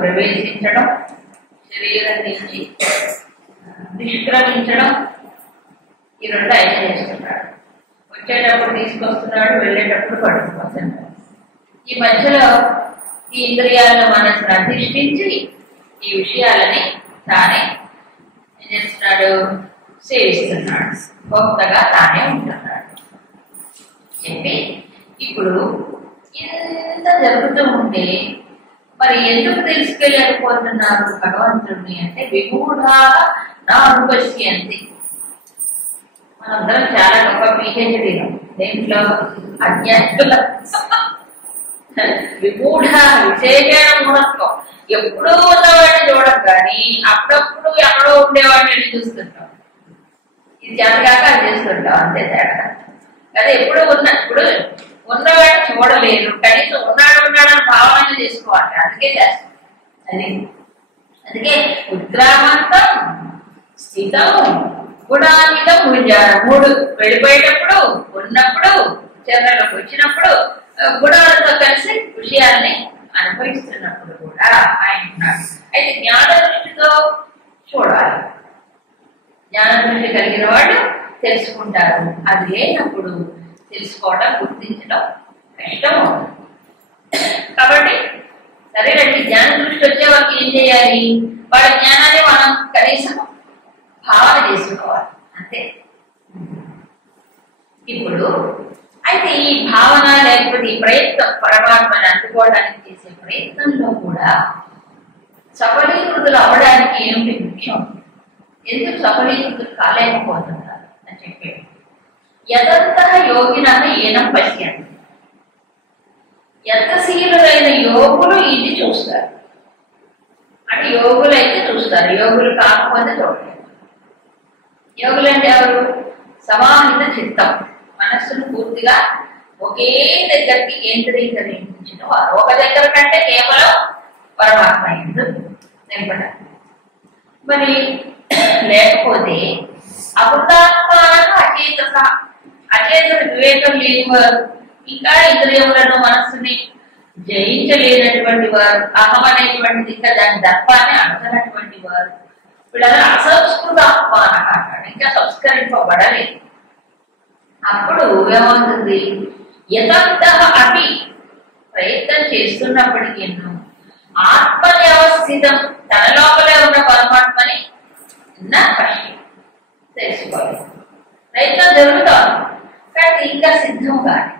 ప్రవేశించడం, శరీరం నుంచి నిష్క్రమించడం, ఈ రెండు ఆయన చేస్తున్నాడు. వచ్చేటప్పుడు తీసుకొస్తున్నాడు, వెళ్ళేటప్పుడు పడుకుపోతున్నాడు. ఈ మధ్యలో ఈ ఇంద్రియాలను మనసును అధిష్ఠించి ఈ విషయాలని తానే ఏం చేస్తున్నాడు, సేవిస్తున్నాడు, భక్తగా తానే ఉంటున్నాడు చెప్పి ఇప్పుడు ఇంత జరుగుతూ ఉంటే మరి ఎందుకు తెలుసుకెళ్ళకపోతున్నారు భగవంతుడిని అంటే విమూఢా నా అనుపశ్యంతి. మనందరం చాలా గొప్ప PhD దేంట్లో అజ్ఞానుల విమూఢ విశేషణ మూఢత్వం. ఎప్పుడూ ఉన్నవాడిని చూడం కానీ అప్పుడప్పుడు ఎక్కడో ఉండేవాడిని చూస్తుంటాం. ఇది చేతగాక అది చేస్తుంటాం, అంతే తేడా. అదే ఎప్పుడు ఉన్నవాడిని చూడలేదు, కనీసం ఉన్నాడని భావన చేసుకోవాలి. అందుకే చేస్తాం. అందుకే ఉద్గ్రామంతం స్థితం గుణాన్వితం మూడు వెళ్ళిపోయేటప్పుడు, ఉన్నప్పుడు, చంద్రలోకి వచ్చినప్పుడు, గుణాలతో కలిసి విషయాల్ని అనుభవిస్తున్నప్పుడు కూడా ఆయన ఉన్నాడు. అయితే జ్ఞాన దృష్టితో చూడాలి. జ్ఞాన దృష్టి కలిగిన వాళ్ళు తెలుసుకుంటారు. అది లేనప్పుడు తెలుసుకోవడం, గుర్తించడం కష్టం అవుతుంది. కాబట్టి సరేనండి, జ్ఞాన దృష్టి వచ్చే వాళ్ళకి ఏం చేయాలి? వాళ్ళ జ్ఞానాన్ని మనం కనీసం భావన చేసుకోవాలి, అంతే. ఇప్పుడు అయితే ఈ భావన లేకపోతే ఈ ప్రయత్నం పరమాత్మని అందుకోవడానికి చేసే ప్రయత్నంలో కూడా సఫలీకృతులు అవ్వడానికి ఏమిటి ముఖ్యం, ఎందుకు సఫలీకృతులు కాలేకపోతున్నారు అని చెప్పాడు. యతంతః యోగినః ఏనం పశ్యంతి. యతశీలులైన యోగులు ఇది చూస్తారు. అంటే యోగులు అయితే చూస్తారు, యోగులు కాకపోతే చూడలేదు. యోగులు అంటే ఎవరు? సమాహిత చిత్తం, మనస్సును పూర్తిగా ఒకే దగ్గరికి కేంద్రీకరించిన వారు. ఒక దగ్గర కంటే కేవలం పరమాత్మ ఎందుకు నిలబడాలి. మరి లేకపోతే అమృతాత్మానకు అచేతన వివేకం లేని వారు, ఇంకా ఇంద్రియములను మనస్సుని జయించలేనటువంటి వారు, అహం అనేటువంటిది ఇంకా దాని దర్పాన్ని అడగనటువంటి వారు, వీళ్ళందరూ అసంస్కృత ఆత్మాన అంటాడు, ఇంకా సంస్కరింపబడలేదు. అప్పుడు ఏమవుతుంది? యతంతః అపి ప్రయత్నం చేస్తున్నప్పటికీ ఆత్మని అవస్థితం, తన లోపలే ఉన్న పరమాత్మని తెలుసుకోవాలి. ప్రయత్నం జరుగుతాను కానీ ఇంకా సిద్ధం కాదు.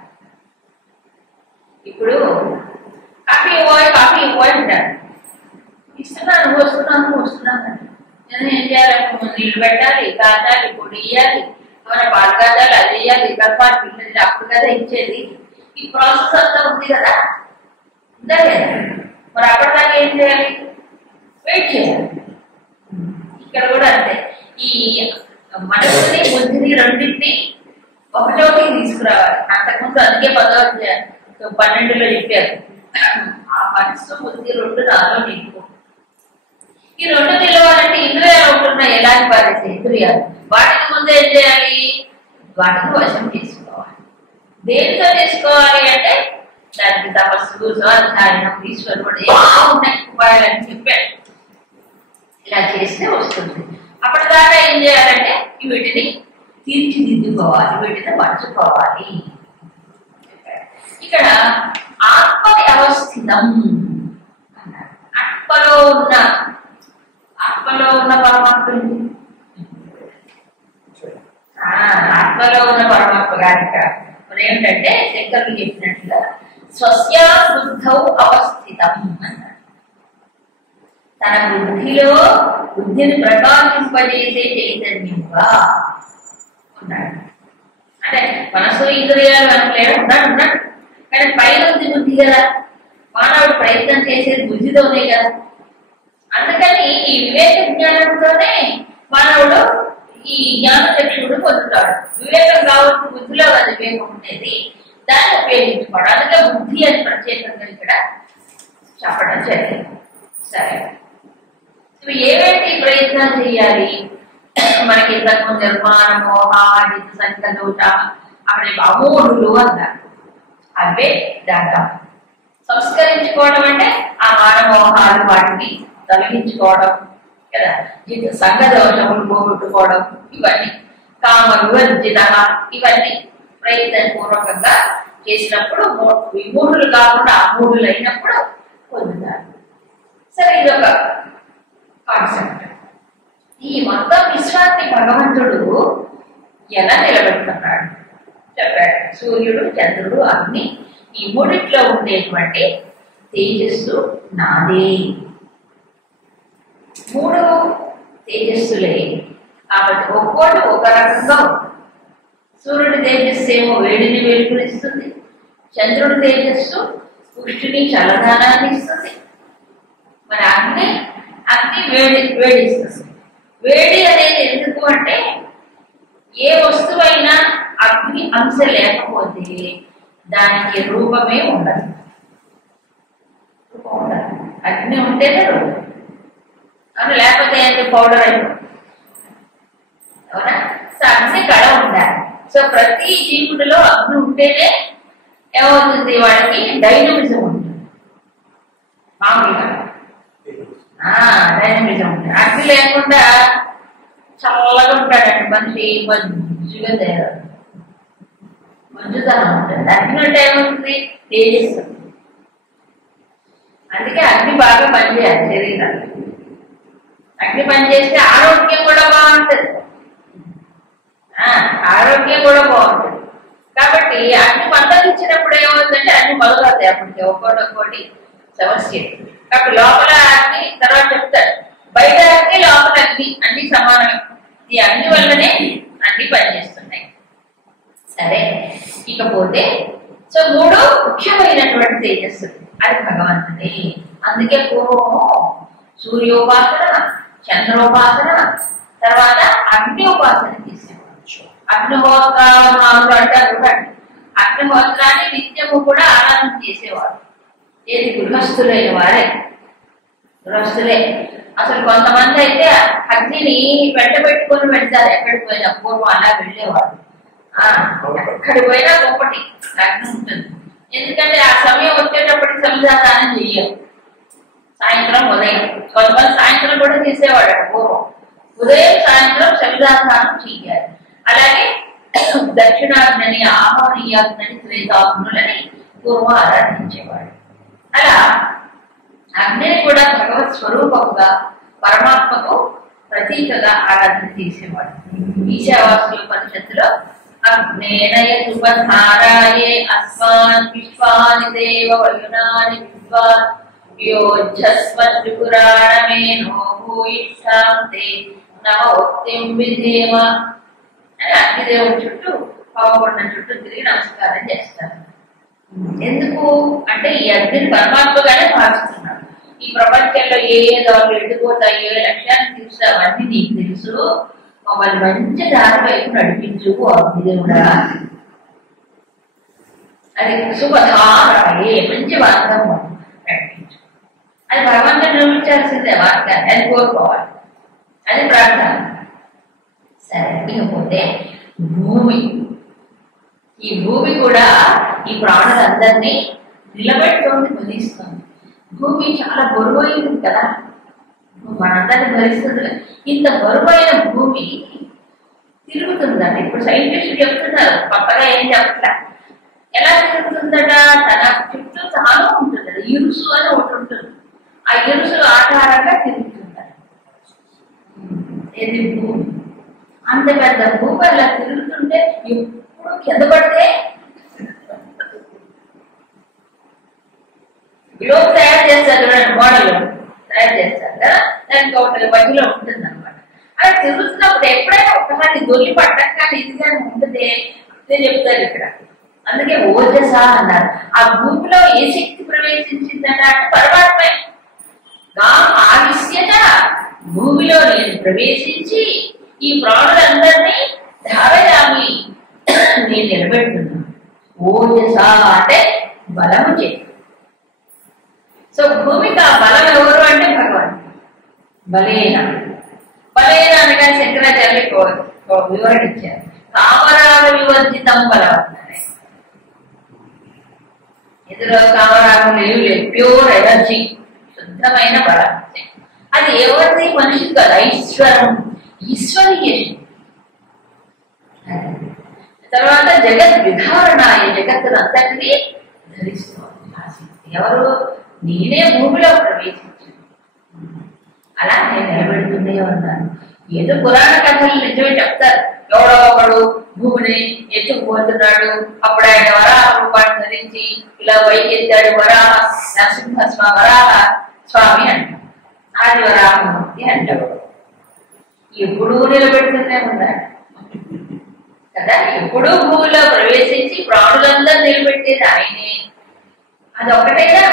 ఇప్పుడు కాఫీ ఇవ్వాలి అంటారు, ఇస్తున్నాను వస్తున్నాను. నేను ఏం చేయాలి? నీళ్ళు పెట్టాలి, కాచాలి, పొడి ఇయ్యాలి, ఏమైనా పాలు కాచాలి, అది ఇయ్యాలి, కలపాలి, పిల్లలు అప్పుడు కదా ఇచ్చేది. ఈ ప్రాసెస్ అంతా ఉంది కదా, ఉందా లేదా? మరి అప్పటిదాకా ఏం చేయాలి? వెయిట్ చేయాలి. ఇక్కడ కూడా అంతే. ఈ మనసుని బుద్ధిని రెండింటిని ఒకటోటికి తీసుకురావాలి. అంతకుముందు అందుకే 12లో చెప్పారు, ఆ మనసు బుద్ధి రెండు నాలో నిలుపు. ఈ రెండు నిలవాలంటే ఇంద్రియాలు ఉంటున్నాయి, ఎలాంటి పారేసే ఇంద్రియాలు, వాటికి ముందు ఏం చేయాలి? వాటిని వశం చేసుకోవాలి. దేనితో చేసుకోవాలి అంటే దానికి తపస్సు, స్వాధ్యాయం, ఈశ్వరుడు ఉన్నాయి ఉపాయాలని చెప్పాడు. ఇలా చేస్తే వస్తుంది. అప్పటిదాకా ఏం చేయాలంటే వీటిని తీర్చిదిద్దుకోవాలి, వీటిని మర్చిపోవాలి. ఇక్కడ ఆత్మని అవస్థితం అన్నారు. ఆత్మలో ఉన్న పరమాత్మ, ఆత్మలో ఉన్న పరమాత్మ గారి మరి ఏమిటంటే శంకరులు చెప్పినట్లుగా స్వస్యా బుద్ధౌ అవస్థితం అన్నారు. తన బుద్ధిని ప్రకాశింపజేసే చైతన్యంగా ఉన్నాడు. అంటే మనసు ఇంద్రియాలు అనులేడు, ఉన్నాడు కానీ పైన ఉంది బుద్ధి కదా. మానవుడు ప్రయత్నం చేసేది బుద్ధితోనే కదా. అందుకని ఈ వివేక జ్ఞానంతోనే మానవుడు ఈ జ్ఞాన చక్షుడు పొందుతాడు. వివేకం కావచ్చు, బుద్ధిలో అది వివేకం ఉండేది, దాన్ని ఉపయోగించుకోవడం. అందుకే బుద్ధి అని ప్రత్యేకంగా ఇక్కడ చెప్పడం జరిగింది. సరే, ఇప్పుడు ఏవైతే ప్రయత్నాలు చేయాలి? మనకి ఇంతకుముందు నిర్మాణ మోహ సంకదోష అక్కడ అమూఢులు అన్నారు, అవే దాంట్లో సంస్కరించుకోవడం అంటే ఆ మానమోహాలు వాటిని తొలగించుకోవడం కదా, సంఘ దోషములు పోగొట్టుకోవడం, ఇవన్నీ కామ వివర్జిత, ఇవన్నీ ప్రయత్నపూర్వకంగా చేసినప్పుడు విమూఢులు కాకుండా అమూఢులు అయినప్పుడు పొందుతారు. సరే, ఇదొక కాన్సెప్ట్. ఈ మొత్తం విశ్వాన్ని భగవంతుడు ఎలా నిలబెడుతున్నాడు చెప్పాడు. సూర్యుడు, చంద్రుడు, అగ్ని, ఈ మూడిట్లో ఉండేటువంటి తేజస్సు నాదే. మూడు తేజస్సులే కాబట్టి ఒక్కోటి ఒక రకంగా ఉంటుంది. సూర్యుడి తేజస్సు ఏమో వేడిని వెలుగునిస్తుంది, చంద్రుడి తేజస్సు పుష్టిని చల్లదానాన్ని ఇస్తుంది, మరి అగ్ని వేడిస్తుంది. వేడి అనేది ఎందుకు అంటే ఏ వస్తువైనా అగ్ని అంశ లేకపోతే దానికి రూపమే ఉండదు. అగ్ని ఉంటేనే రూపం, అవును, లేకపోతే ఏంటి పౌడర్ అయిపోతుంది, అవునా? సో అగ్ని కళ ఉండాలి. సో ప్రతి జీవుడిలో అగ్ని ఉంటేనే ఏమవుతుంది, వాడికి డైనమిజం ఉంటుంది. మామూలుగా డైనమిజం ఉంటుంది. అగ్ని లేకుండా చల్లగా ఉంటాడండి మనిషి, మంచిగా తయారు, మంచుతనం ఉంటుంది. అగ్ని అంటే ఏమవుతుంది, తేజస్సు. అందుకే అగ్ని బాగా పనిచేయాలి శరీరాన్ని. అగ్ని పనిచేస్తే ఆరోగ్యం కూడా బాగుంటుంది, ఆరోగ్యం కూడా బాగుంటుంది. కాబట్టి అగ్ని మద్దతు ఇచ్చినప్పుడు ఏమవుతుందంటే అన్ని మొదలవుతాయి. అప్పటికి ఒక్కోటి సమస్య. కాబట్టి లోపల అగ్ని తర్వాత చెప్తాడు, బయట అగ్ని లోపల అగ్ని అన్ని సమానమే. ఈ అగ్ని వల్లనే అన్ని పనిచేస్తున్నాయి. సరే, ఇకపోతే సో మూడు ముఖ్యమైనటువంటి తేజస్సు అది భగవంతుడే. అందుకే పూర్వము సూర్యోపాసన, చంద్రోపాసన, తర్వాత అగ్ని ఉపాసన తీసేవచ్చు. అగ్నిహోత్రాలు అంటారు చూడండి, అగ్నిహోత్రాన్ని నిత్యము కూడా ఆరాధన చేసేవారు. ఏది గృహస్థులైన వారే, గృహస్థులే. అసలు కొంతమంది అయితే అగ్నిని వెంట పెట్టుకొని వెళ్తారు ఎక్కడికి పోయినా. పూర్వం అలా వెళ్ళేవారు. ఎక్కడికి పోయినా ఒకటి అగ్ని ఉంటుంది. ఎందుకంటే ఆ సమయం వచ్చేటప్పటికి సంధ్యాదానం చెయ్యరు, సాయంత్రం ఉదయం. కొంతమంది సాయంత్రం కూడా చేసేవాడు పూర్వం. ఉదయం సాయంత్రం సంధ్యాదానం చెయ్యాలి. అలాగే దక్షిణాగ్ని, ఆహ్వానీయాగ్ని, త్రేతాగ్నులని పూర్వం ఆరాధించేవాడు. అలా అగ్నిని కూడా భగవత్ స్వరూపముగా, పరమాత్మకు ప్రతీకగా ఆరాధన చేసేవాడు. ఈశావాస్యోపనిషత్తులో అగ్నేనయ సుపధారాయే అస్మాన్ విశ్వాని దేవ వయునాని విద్వాన్ యోజస్వత్రిపురాణమేనో భూయిష్టాంతే నమ ఉక్తిం విధేమ అని అగ్నిదేవుడి చుట్టూ, పవకొండ చుట్టూ తిరిగి నమస్కారం చేస్తారు. ఎందుకు అంటే ఈ అగ్నిని పరమాత్మగానే భావిస్తున్నాడు. ఈ ప్రపంచంలో ఏ దారులు ఎండిపోతాయో, ఏ లక్ష్యాన్ని తెలుసు అవన్నీ నీకు తెలుసు, మమ్మల్ని మంచి దారి వైపు నడిపించు అగ్నిదేవుడా. అది శుభధారాయే, మంచి మార్గం నడిపించు. అది భగవంతుని నిర్మించాల్సిందే మార్గాన్ని, అది కోరుకోవాలి, అది ప్రార్థన. సరే, ఇకపోతే భూమి. ఈ భూమి కూడా ఈ ప్రాణులందరినీ నిలబెట్టుకొని భరిస్తుంది. భూమి చాలా బరువైంది కదా, మనందరినీ భరిస్తుంది. ఇంత బరువైన భూమి తిరుగుతుందండి. ఇప్పుడు సైంటిస్టులు చెప్తున్నారు, కొత్తగా ఏం చెప్పట్లా. ఎలా తిరుగుతుందట, తన చుట్టూ చాలా ఉంటుంది, ఇరుసు అని ఒకటి ఉంటుంది. ఆ ఇరుసు ఆధారంగా తిరుగుతుందట. ఇది భూమి. అంత పెద్ద భూమి అలా తిరుగుతుంటే ఎప్పుడు కింద పడితే గ్లోబ్ తయారు చేస్తారు చూడండి, మోడల్ తయారు చేస్తారు కదా, దానికి ఒకటి మధ్యలో ఉంటుంది అనమాట. అలా తిరుగుతున్నప్పుడు ఎప్పుడైనా ఒకసారి దొల్లి పట్టం కానీ ఇది కానీ ఉంటుంది నేను చెప్తారు ఇక్కడ. అందుకే ఓజస అన్నారు. ఆ భూమిలో ఏ శక్తి ప్రవేశించిందట అంటే పరమాత్మ. ఆవిష్యత భూమిలో నేను ప్రవేశించి ఈ ప్రాణులందరినీ ధారయామి, నేను నిలబెడుతున్నాను. ఓజస అంటే బలము చే. సో భూమికి ఆ బలం ఎవరు అంటే భగవంతుడు. బలేన బలేన అనగా శంకరాచార్య వివరణ ఇచ్చారు. కామరాగ వివర్జితం బలం అంటారు. ఇందులో కామరాగం లేవు, ప్యూర్ ఎనర్జీ, శుద్ధమైన బలం. అది ఎవరిది? మనిషికి కాదు, ఐశ్వరం, ఈశ్వరీయ. తర్వాత జగత్ విధారణ, జగత్తునంతటినీ ధరిస్తుంది ఎవరు? నేనే భూమిలో ప్రవేశించాను, అలా నేను నిలబెడుతూనే ఉన్నాను. ఏదో పురాణ కథలు నిజమే చెప్తారు, ఎవడో ఒకడు భూమిని ఎత్తుకుపోతున్నాడు, అప్పుడు ఆయన వరాహ రూపాన్ని ధరించి ఇలా వైకెత్తాడు, వరాహ వరాహ స్వామి అంటాడు, ఆది వరాహమూర్తి అంటాడు. ఎప్పుడూ నిలబెడుతూనే ఉన్నాడు కదా, ఎప్పుడూ భూమిలో ప్రవేశించి ప్రాణులందరూ నిలబెట్టేది ఆయనే. అది ఒకటేనా?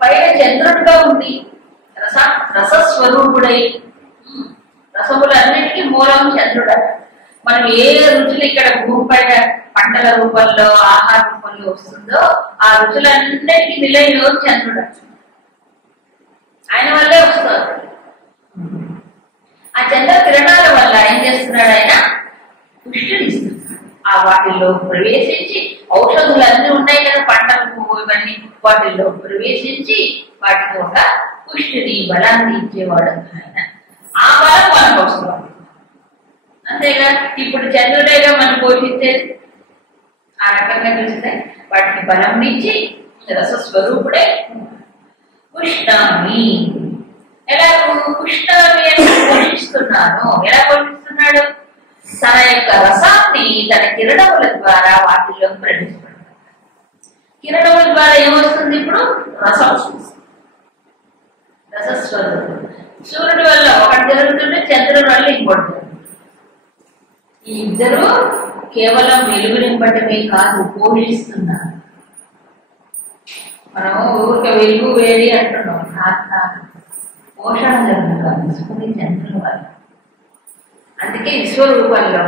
పైన చంద్రుడిగా ఉండి రసస్వరూపుడై, రసములన్నిటికీ మూలం చంద్రుడ. మనం ఏ రుచులు ఇక్కడ భూమి పైన పంటల రూపంలో ఆహార రూపంలో వస్తుందో ఆ రుచులన్నిటికీ నిలయంలో చంద్రుడు, ఆయన వల్లే వస్తుంది. ఆ చంద్ర కిరణాల వల్ల ఏం చేస్తున్నాడు? ఆయన పుష్టినిస్తున్నాడు. ఆ వాటిల్లో ప్రవేశించి ఔషధులన్నీ ఉన్నాయి కదా, పంటలకు ఇవన్నీ వాటిల్లో ప్రవేశించి వాటికి ఒక పుష్టిని బలాన్ని ఇచ్చేవాడు ఆయన. ఆ బలం మనకు వస్తుంది అంతేగా. ఇప్పుడు చంద్రుడేగా మనం పోషించేది. ఆ రకంగా చూస్తే వాటికి బలం ఇచ్చి రసస్వరూపుడే. కృష్ణామి ఎలా కృష్ణామి అని పోషిస్తున్నాను? ఎలా పోషిస్తున్నాడు? తన యొక్క రసాన్ని తన కిరణముల ద్వారా వాటిల్లో ప్రవేశపెడతాడు. కిరణముల ద్వారా ఏమొస్తుంది? ఇప్పుడు రసం, రసస్వరూపం. సూర్యుడి వల్ల ఒకటి జరుగుతుంటే చంద్రుడి వల్ల ఇంకోటి జరుగుతుంది. ఈ ఇద్దరు కేవలం వెలుగునింపటమే కాదు, పోషిస్తున్నారు. మనం ఊరికే వెలుగు వేడి అంటున్నాం, పోషణ జరుగుతుంది చంద్రుల వల్ల. అందుకే విశ్వరూపంలో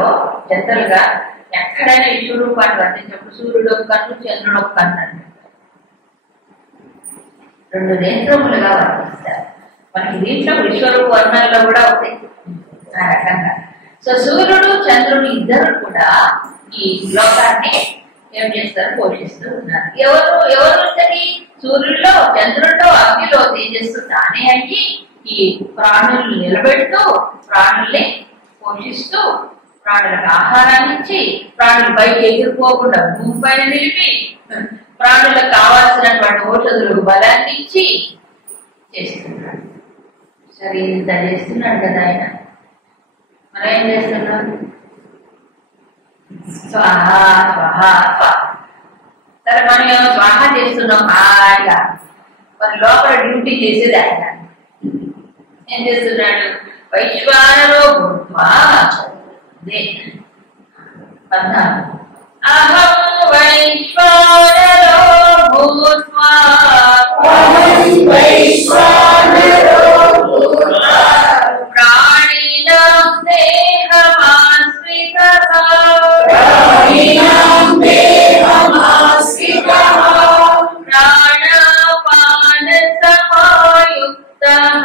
జంటలుగా ఎక్కడైనా విశ్వరూపాన్ని వర్ణించినప్పుడు సూర్యుడు ఒక కన్ను, చంద్రుడు ఒక కన్ను అంటే రెండు నేత్రములుగా వర్ణిస్తారు. మనకి దీంట్లో విశ్వరూప వర్ణాల్లో కూడా ఉంటాయి ఆ రకంగా. సో సూర్యుడు చంద్రుడు ఇద్దరు కూడా ఈ లోకాన్ని ఏం చేస్తారు? పోషిస్తూ ఉన్నారు. ఎవరు సూర్యుల్లో, చంద్రుల్లో, అగ్నిలో తేజస్సు తానే అయ్యి ఈ ప్రాణుల్ని నిలబెడుతూ, ప్రాణుల్ని పోషిస్తూ, ప్రాణులకు ఆహారాన్ని ఇచ్చి, ప్రాణులు పైకి ఎగిరిపోకుండా భూమి పైన నిలిపి, ప్రాణులకు కావాల్సినటువంటి ఔషధులకు బలాన్ని ఇచ్చి చేస్తున్నాడు. సరే, ఇంత చేస్తున్నాడు కదా ఆయన. మనం ఏం చేస్తున్నాం? స్వాహ స్వాహ స్వాహ. సరే, మనం ఏమో స్వాహ చేస్తున్నాం హాయిగా. మరి లోపల డ్యూటీ చేసేది ఆయన ఏం చేస్తున్నాడు? వైశ్వానరో భూత్వా అహం వైశ్వానరో భూత్వా ప్రాణినాం దేహమాశ్రితః ప్రాణాపాన సమాయుక్తః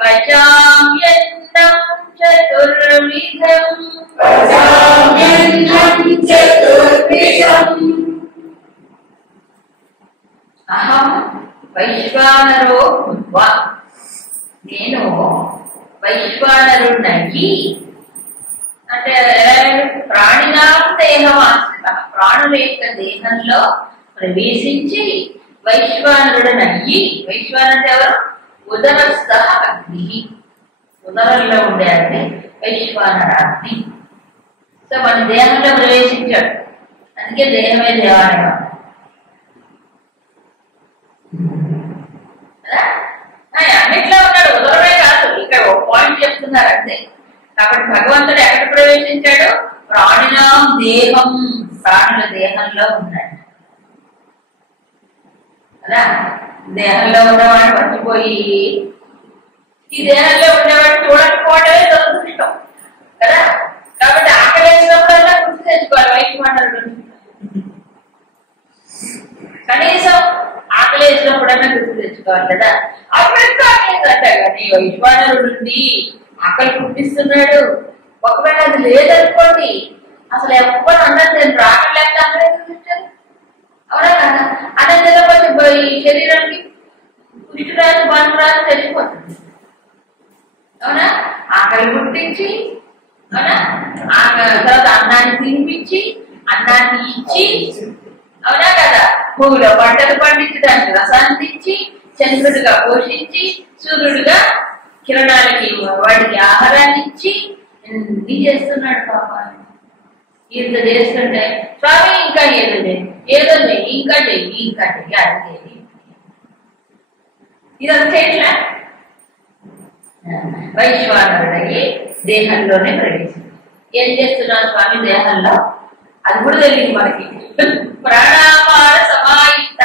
పచామ్యన్నం చతుర్విధం. అహం వైశ్వానరో భూత్వా, నేను వైశ్వానరుణ్ణి. అంటే ప్రాణినాం దేహమాశ్రిత, ప్రాణుల యొక్క దేహంలో ప్రవేశించి వైశ్వానరుడనయ్యి. వైశ్వానుడు ఎవరు? ఉదరస్థ అగ్ని, ఉదరంలో ఉండే అగ్ని వైశ్వానరాగ్ని. సో మన దేహంలో ప్రవేశించాడు, అందుకే దేహమే దేవాలయం. అన్నిట్లో ఉన్నాడు, ఉదరమే కాదు. ఇక్కడ ఒక పాయింట్ చెప్తున్నారు అంతే. కాబట్టి భగవంతుడు ఎక్కడ ప్రవేశించాడు? ప్రాణినాం దేహం, ప్రాణుల దేహంలో ఉన్నాడు కదా. దేహంలో ఉన్నవాడు మర్చిపోయి ఈ దేహంలో ఉండేవాడు చూడకపోవడమే దురదృష్టం కదా. కాబట్టి ఆకలి వేసినప్పుడల్లా గుర్తు తెచ్చుకోవాలి వైశ్వానరుడు. కనీసం ఆకలి వేసినప్పుడన్నా గుర్తు తెచ్చుకోవాలి కదా. అప్పుడు అంటే కానీ వైశ్వానరుడు ఆకలి పుట్టిస్తున్నాడు. ఒకవేళ అది లేదనుకోండి, అసలు ఎప్పుడు అన్నం తిని రావడం లేక తింటారు. అవునా కదా? అన్నం తినకపోతే ఈ శరీరానికి పుష్టిరాజు బాణరాజు చచ్చిపోతుంది. అవునా? ఆకలి పుట్టించి, అవునా, తర్వాత అన్నాన్ని తినిపించి, అన్నాన్ని ఇచ్చి, అవునా కదా, భూమిలో పంటలు పండించి దానికి రసాన్ని ఇచ్చి, చంద్రుడిగా పోషించి, సూర్యుడిగా కిరణాలకి వాటికి ఆహారాన్ని ఇచ్చి ఎన్ని చేస్తున్నాడు పాప. ఇంత చేస్తుంటే స్వామి ఇంకా ఏదో చెయ్యి, ఏదో చెయ్యి, ఇంకా చెయ్యి, ఇంకా చెయ్యి, అది చెయ్యి, ఇదంతా ఎట్లా? వైశ్వానరుడయి దేహంలోనే ప్రవేశింది. ఏం చేస్తున్నాను స్వామి దేహంలో? అది కూడా తెలియదు మనకి. ప్రాణాపాన సమాయుక్త.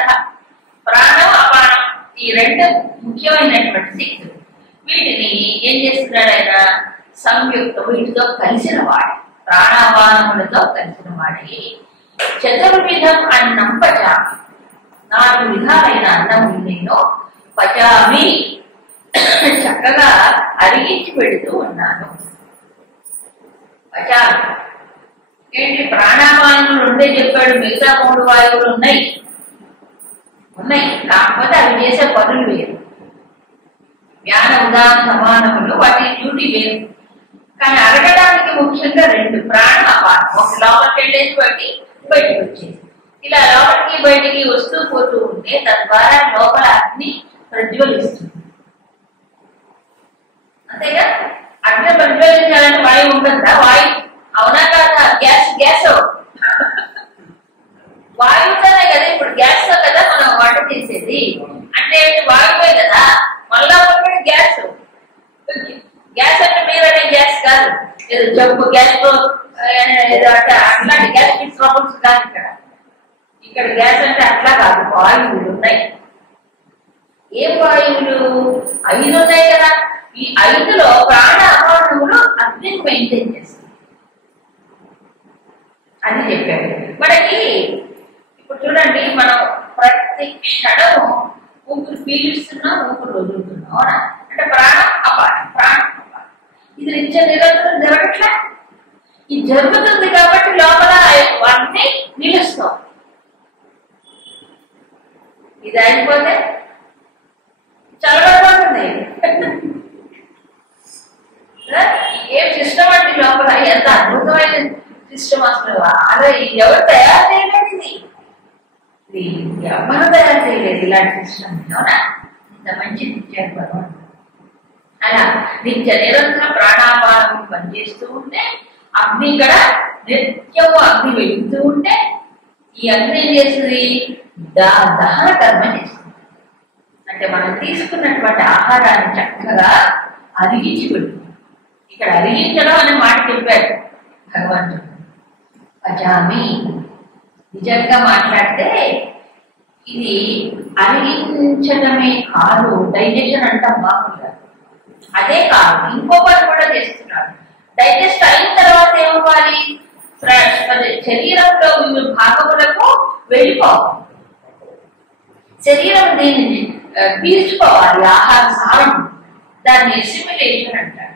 ప్రాణం అపానం ఈ రెండు ముఖ్యమైనటువంటి శక్తులు. వీటిని ఏం చేస్తున్నాడు ఆయన? సంయుక్త, వీటితో కలిసిన వాడు, ప్రాణాపానములతో కలిసిన వాడి. చతుర్విధం అన్నం పచామి, 4 విధాలైన అన్నం నేను పచామి చక్కగా అరిగించి పెడుతూ ఉన్నాను. పచామి ఏంటి? ప్రాణాపానములు ఉండే చెప్పాడు, మిగతా 3 వాయువులు ఉన్నాయి, కాకపోతే అవి చేసే పనులు వేరు. జ్ఞాన ఉదాహరణ సమానములు, వాటి డ్యూటీ వేరు. కానీ అరగడానికి ముఖ్యంగా 2, ప్రాణం అపానం. ఒక లోపలికి వెళ్ళేది, బట్టి బయటకు వచ్చేది. ఇలా లోపలికి బయటికి వస్తూ పోతూ ఉంటే తద్వారా లోపల అగ్ని ప్రజ్వలిస్తుంది. అంతేగా? అగ్ని ప్రజ్వలించాలంటే వాయువు ఉంటుందా? వాయువు, అవునా కాదా? గ్యాస్ వాయువుతోనే కదా. ఇప్పుడు గ్యాస్ తో కదా మనం వంట చేసేది. అంటే వాయువే కదా. మళ్ళా ఒకటి గ్యాస్ అంటే మీరనే గ్యాస్ కాదు, ఏదో జబ్బు గ్యాస్ ఏదో అంటే అట్లాంటి గ్యాస్ట్రిక్ ప్రాబ్లమ్స్ కాదు ఇక్కడ గ్యాస్ అంటే అట్లా కాదు. వాయువులు ఉన్నాయి. ఏ వాయువులు? 5 ఉన్నాయి కదా. ఈ 5లో ప్రాణ అపానములు అగ్నిని మెయింటైన్ చేస్తాయి అని చెప్పాడు మనకి. ఇప్పుడు చూడండి, మనం ప్రతి క్షణము ఊపిరి పీలుస్తున్నాం, ఊపిరి వదులుతున్నాం. అవునా? అంటే ప్రాణం అపానం, ప్రాణం అపానం. ఇది నిరంతరం జరగట్లే. ఇది జరుగుతుంది కాబట్టి లోపల వాటిని నిలుస్తాం. ఇది అయిపోతే చల్లబడిపోతుంది. ఏం సిస్టమ్ అంటే లోపల ఎంత అద్భుతమైన సిస్టమ్ అసలు. అదే ఎవరు తయారు చేయలేదు, ఇది ఎవరు తయారు చేయలేదు ఇలాంటి సిస్టమ్. అవునా? ఇంత మంచిది ఇచ్చాడు భగవంతుడు. అలా నిరంతరం ప్రాణాపానం పనిచేస్తూ ఉంటే, అగ్ని ఇక్కడ నిత్యము అగ్ని వెలుగుతూ ఉంటే, ఈ అగ్ని ఏం చేస్తుంది? దహన కర్మ చేస్తుంది. అంటే మనం తీసుకున్నటువంటి ఆహారాన్ని చక్కగా అరిగించి పెడుతుంది. ఇక్కడ అరిగించడం అనే మాట చెప్పాడు భగవంతుడు. పచామి నిజంగా మాట్లాడితే ఇది అరిగించడమే కాదు, డైజెషన్ అంటాం మామూలుగా, అదే కాదు, ఇంకో పని కూడా చేస్తున్నాడు. డైజెస్ట్ అయిన తర్వాత ఏమవ్వాలి? శరీరంలో వివిధ భాగములకు వెళ్ళిపోవాలి. శరీరం దీన్ని పీల్చుకోవాలి, ఆహార సారం. దాన్ని ఎసిమిలేషన్ అంటారు.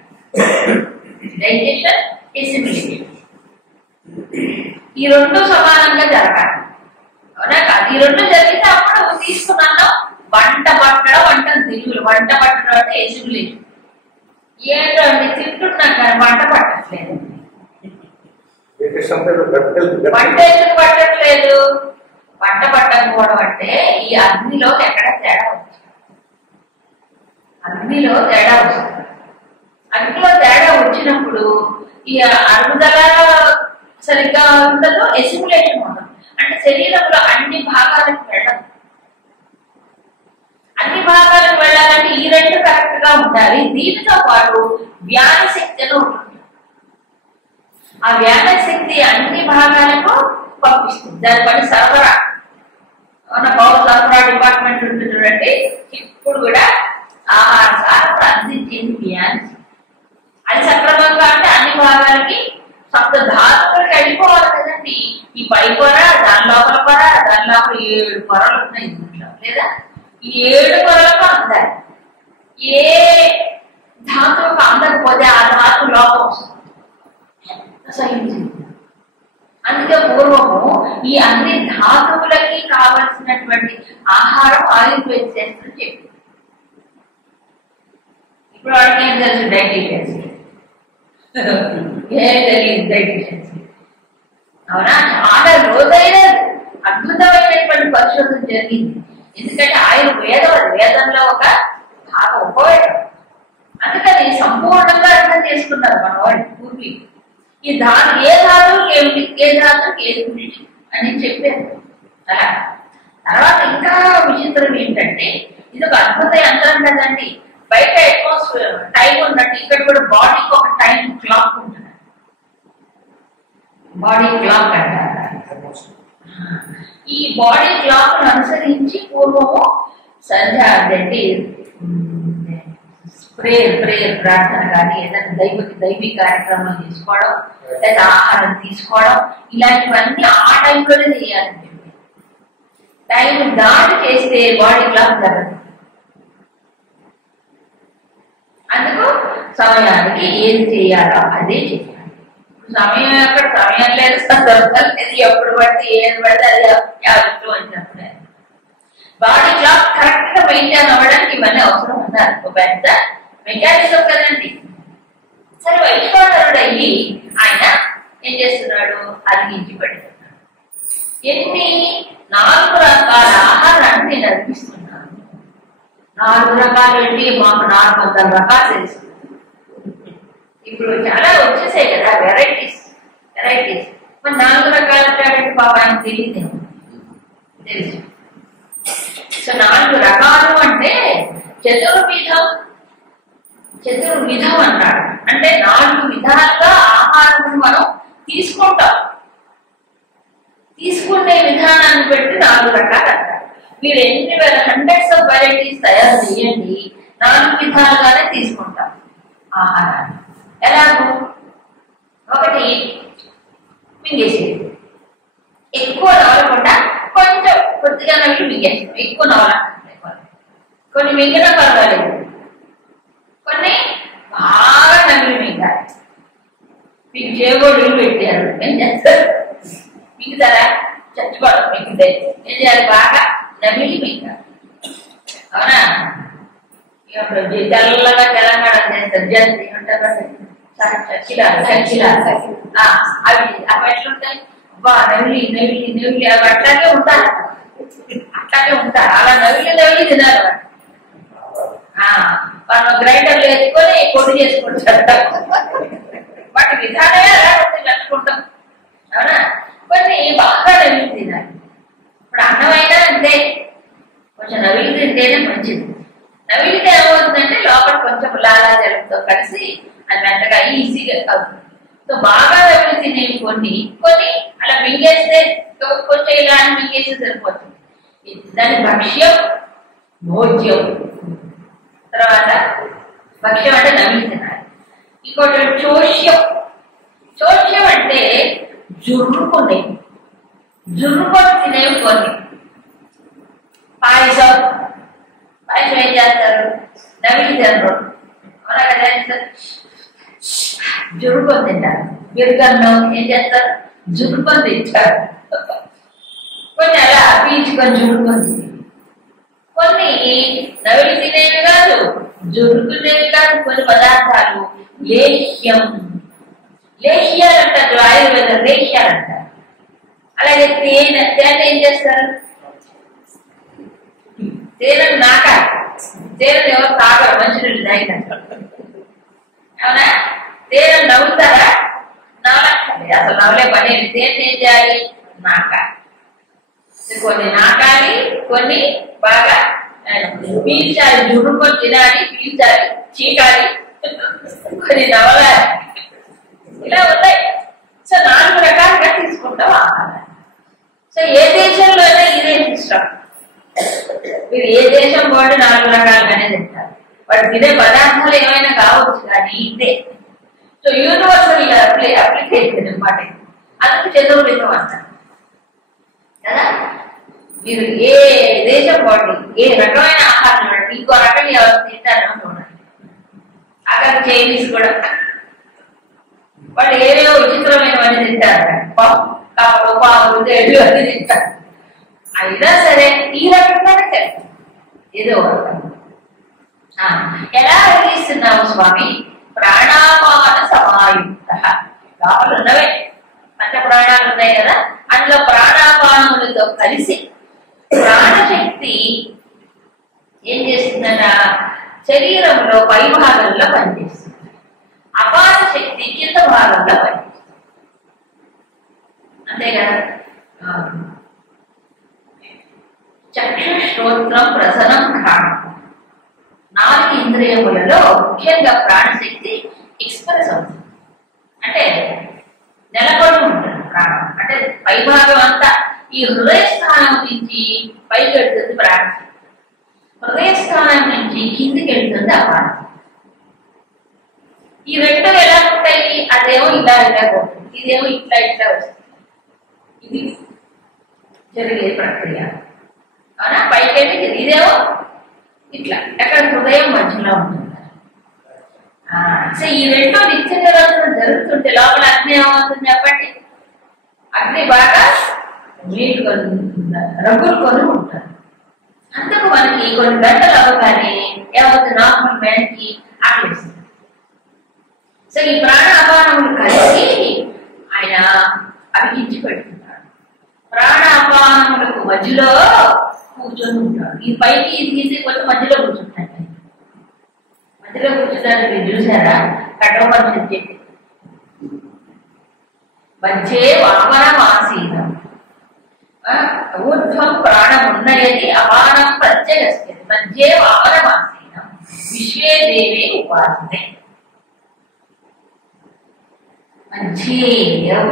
డైజెషన్, ఎసిమిలేషన్, ఈ 2 సమానంగా జరగాలి. అవునా కాదు? ఈ 2 జరిగితే అప్పుడు తీసుకున్నాను వంట పట్టడం అంటారు తెలుగులో. వంట పట్టడం అంటే ఎసిమిలేషన్. ఏంటో అండి, తింటున్నాం కానీ వంట పట్టట్లేదు. వంట ఎందుకు పట్టట్లేదు? వంట పట్టకపోవడం అంటే ఈ అగ్నిలో ఎక్కడ తేడా వచ్చింది. అగ్నిలో తేడా వస్తుంది. అగ్నిలో తేడా వచ్చినప్పుడు ఈ అరుగుదల సరిగ్గా ఉండదు, ఎసిములేషన్ ఉండదు. అంటే శరీరంలో అన్ని భాగాలకు వెళ్ళదు. అన్ని భాగాలకు వెళ్ళాలంటే ఈ 2 కరెక్ట్ గా ఉండాలి. దీనితో పాటు వ్యాన శక్తి ఉంటుంది. ఆ వ్యాన శక్తి అన్ని భాగాలకు పంపిస్తుంది. దాని పని సరఫరా. పౌర సరఫరా డిపార్ట్మెంట్ ఉంటుంది చూడండి. ఇప్పుడు కూడా ఆహార సరఫరా అందించింది వ్యాన శక్తి. అది సక్రమంగా అంటే అన్ని భాగాలకి సప్త ధాతువులకు వెళ్ళిపోవాలి కదండి. ఈ పై పొర, దాని లోపల పొర, దాని లోపల 7 పొరలు ఉన్నాయి ఇంట్లో, లేదా? ఈ 7 పొరలకు అందాలి. ఏ ధాతువుకు అందకపోతే ఆ ధాతు లోపం వస్తుంది. సహించింది. అందుకే పూర్వము ఈ అన్ని ధాతువులకి కావలసినటువంటి ఆహారం ఆయుర్వేద శాస్త్రం చెప్పింది. ఇప్పుడు వాడికి ఏం తెలుసు డైటీషియన్స్ ఏం తెలియదు డైటీషియన్స్. అవునా? చాలా రోజైన అద్భుతమైనటువంటి పరిశోధన జరిగింది. ఎందుకంటే ఆయుర్వేదం అది వేదంలో ఒక భాగం, ఉపవేదం. అందుకని సంపూర్ణంగా అర్థం చేసుకున్నారు మన వాళ్ళు పూర్వీకులు. ఈ ఏ ధాతువుకి ఏమిటి, ఏ ధాతువుకి ఏది అని చెప్పారు. అలా తర్వాత ఇంకా విచిత్రం ఏంటంటే ఇది ఒక అద్భుత యంత్రం కదండి. బయట అట్మాస్ఫియర్ టైం ఉన్నట్టు ఇక్కడ కూడా బాడీకి ఒక టైం క్లాక్ ఉంటుంది. బాడీ క్లాక్ అంటారు. ఈ బాడీ క్లాక్ అనుసరించి పూర్వము సంధ్య అంటే ప్రేయర్ ప్రార్థన కానీ ఏదైనా దైవీ కార్యక్రమం తీసుకోవడం లేదా ఆహారం తీసుకోవడం ఇలాంటివన్నీ ఆ టైంలోనే చేయాలని చెప్పి టైం దాటి చేస్తే బాడీ క్లాక్ జరగదు. అందుకు సమయానికి ఏది చేయాలో అదే చేయాలి. సమయం ఎక్కడ సమయం లేదు, సందర్భం లేదు, ఎప్పుడు పడితే ఏది పడితే అది యావత్తు వచ్చినప్పుడే బాడీ క్లాక్ కరెక్ట్ గా మెయింటైన్ అవ్వడానికి ఇవన్నీ అవసరం ఉన్నారు. ఒక పెద్ద మెకానిజం కదండి. సరే వైశ్వానరుడు అయ్యి ఆయన ఏం చేస్తున్నాడు, అరిగించి పెడుతున్నాడు. ఎన్ని 4 రకాల ఆహారాన్ని నేను అర్పిస్తున్నాను. 4 రకాలు ఏంటి, మాకు 400 రకాలు తెలుసు. ఇప్పుడు చాలా వచ్చేసాయి కదా వెరైటీస్. మరి 4 రకాలు అంటే పాప ఆయన తెలియదు, తెలుసు. సో 4 రకాలు అంటే చతుర్విధం అన్నాడు. అంటే 4 విధాలుగా ఆహారం మనం తీసుకుంటాం. తీసుకునే విధానాన్ని బట్టి 4 రకాలు అంటారు. మీరు ఎన్ని హండ్రెడ్స్ ఆఫ్ వెరైటీస్ తయారు చేయండి, 4 విధాలుగానే తీసుకుంటాం ఆహారాన్ని. ఎలాగో ఒకటి మింగేసేది, ఎక్కువ నవలకుండా కొంచెం కొద్దిగా నవ్వి మింగేస్తాం. ఎక్కువ నవల కొన్ని మింగినా పర్వాలేదు, కొన్ని బాగా నవ్వి మింగాలి. మీకు చేగోడీలు పెట్టారు, ఏం చేస్తారు, మింగుతారా? చచ్చిపోవడం మింగితే ఏం చేయాలి, బాగా నవ్వి మింగాలి. అవునా? తెల్లగా తెలంగాణ చేస్తారు, జల్దీ ఉంటారు అవి ఎట్లుంటాయి, బా నవిలి అవి అట్లాగే ఉంటారు. అలా నవిలి తినాలి. మనం గ్రైండర్లు వేసుకొని పొడి చేసుకుంటారు. వాటి విధానమే అలా ఉంటుంది, నచ్చుకుంటాం. అవునా? కొన్ని బాగా నవిలి తినాలి. ఇప్పుడు అన్నమైనా అంతే, కొంచెం నవిలి తింటేనే మంచిది. నవిలితే ఏమవుతుందంటే లోపల కొంచెం లాలాజలంతో కలిసి అది మెత్తగా ఈజీగా అవుతుంది. సో బాగా నవిలి తినేవి కొన్ని అలా మింగేస్తే కొంచెం ఇలా మింగేస్తే సరిపోతుంది. దాని భక్ష్యం, భోజ్యం. తర్వాత భక్ష్యం అంటే నవిలి తినాలి. ఇంకోటి చోష్యం అంటే జుర్రుకొని తినేవి కొన్ని. పాయసం ఏం చేస్తారు, నవిలి తినరు. అవునా కదా? జురుకొని తింటారు. బిరుగన్నం ఏం చేస్తారు, జురుకొని తింటారు. కొన్ని అలా పీల్చుకొని జురుకొని, కొన్ని నవిలి తినేవి కాదు, జురుకునేవి కాదు. కొన్ని పదార్థాలు లేహ్యాలు అంటారు, ఆయుర్వేద లేహ్యాలు అంటారు. అలాగే తేనె ఏం చేస్తారు, తేనెను నాకాలి. తేనెను ఎవరు తాగరు, మంచినీళ్ళు తాగినట్టు. అవునా? తేనె నవ్వుతారా? నవ్వలేదు, అసలు నవ్వలే పని. తేనె ఏం చేయాలి, నాకాలి. కొన్ని నాకాలి, కొన్ని బాగా పీల్చాలి, జురుకొని తినాలి, పీల్చాలి, చీకాలి, కొన్ని నవ్వాలి. ఇలా ఉన్నాయి. సో 4 రకాలుగా తీసుకుంటాం ఆహారం. సో ఏ దేశంలో అయినా ఇదే సిస్టమ్. మీరు ఏ దేశం పోటీ 4 రకాలుగానే తింటారు. వాడు తినే పదార్థాలు ఏమైనా కావచ్చు కానీ ఇదే. సో యూనివర్సల్ అప్లికేషన్ అనమాట. అందుకు చతుర్విధం అంటారు కదా. మీరు ఏ దేశం పోటీ ఏ రకమైన ఆహారం చూడండి, ఇంకో రకం ఎవరు తింటారో చూడండి. అక్కడ చైనీస్ కూడా వాళ్ళు ఏవేవో విచిత్రమైనవన్నీ తింటారు. కాపలు పాములు తేళ్ళు అన్ని తింటారు. అయినా సరే ఈ రకంగానే తెలుసు ఏదో ఎలా వెలిగిస్తున్నావు స్వామి? ప్రాణాపాన సమాయుక్త. లోపల ఉన్నవే పంచ ప్రాణాలు ఉన్నాయి కదా, అందులో ప్రాణాపానములతో కలిసి ప్రాణశక్తి ఏం చేస్తుందట? శరీరంలో పై భాగంలో పనిచేస్తుంది, అపాన శక్తి కింద భాగంలో పనిచేస్తుంది. అంతే కదా. చక్షు శ్రోత్రం ప్రసనం ఘ్రాణం, 4 ఇంద్రియములలో ముఖ్యంగా ప్రాణశక్తి ఎక్స్ప్రెస్ అవుతుంది. అంటే నెలకొని ఉంటుంది ప్రాణం. అంటే పైభాగం అంతా ఈ హృదయ స్థానం నుంచి పైకి వెళ్తుంది ప్రాణశక్తి, హృదయ స్థానం నుంచి కిందికి వెళ్తుంది అపానశక్తి. ఈ రెండు ఎలా ఉంటాయి? అదేమో ఇలా ఇలా పోతుంది, ఇదేమో ఇట్లా ఇట్లా వస్తుంది. ఇది జరిగే ప్రక్రియ. అవునా? పైకి ఇదేమో ఇట్లా ఎక్కడ హృదయం మధ్యలో ఉంటుంది. సో ఈ రెండు నిత్య నిరంతరం జరుగుతుంటే లోపల అగ్ని ఏమవుతుంది చెప్పండి? అగ్ని బాగా రగులుకొని ఉంటుంది. అందుకు మనకి కొన్ని గంటలు అవ్వగానే ఏమవుతుంది? నార్మల్ మ్యాన్కి ఆకలిస్తుంది. సో ఈ ప్రాణ అపానములు కలిసి ఆయన అడిగించి పెడుతున్నాడు. ప్రాణ అపానములకు మధ్యలో కూర్చొని ఉంటాడు. ఈ పైకి ఇది కిందికి వచ్చి మధ్యలో కూర్చుంటాడు. మధ్యలో కూర్చుంటాడు. మీరు చూసారా? కఠోపనిషత్తు చెప్పి మధ్యే వామనమాసీనం ఊర్ధ్వం ప్రాణం ఉన్నయది అపానం ప్రత్యగస్యతి మధ్యే వామనమాసీనం విశ్వే దేవే ఉపాసనే. మధ్యే